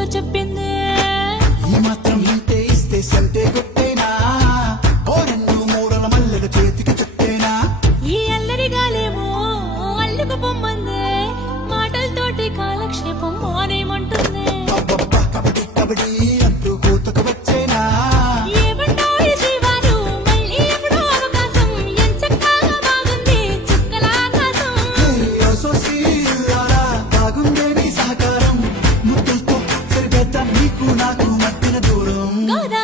ఎవరో చెప్పింది. మాత్రం ఇంటే ఇస్తే సంటే కొట్టేనా? ఓ రెండు మూడల మల్లెల చేతికి ఈ అల్లరి గాలేమో అల్లుకు పొమ్మంది కాలక్షేపం మానేమంటుంది. కబడ్డీ. God,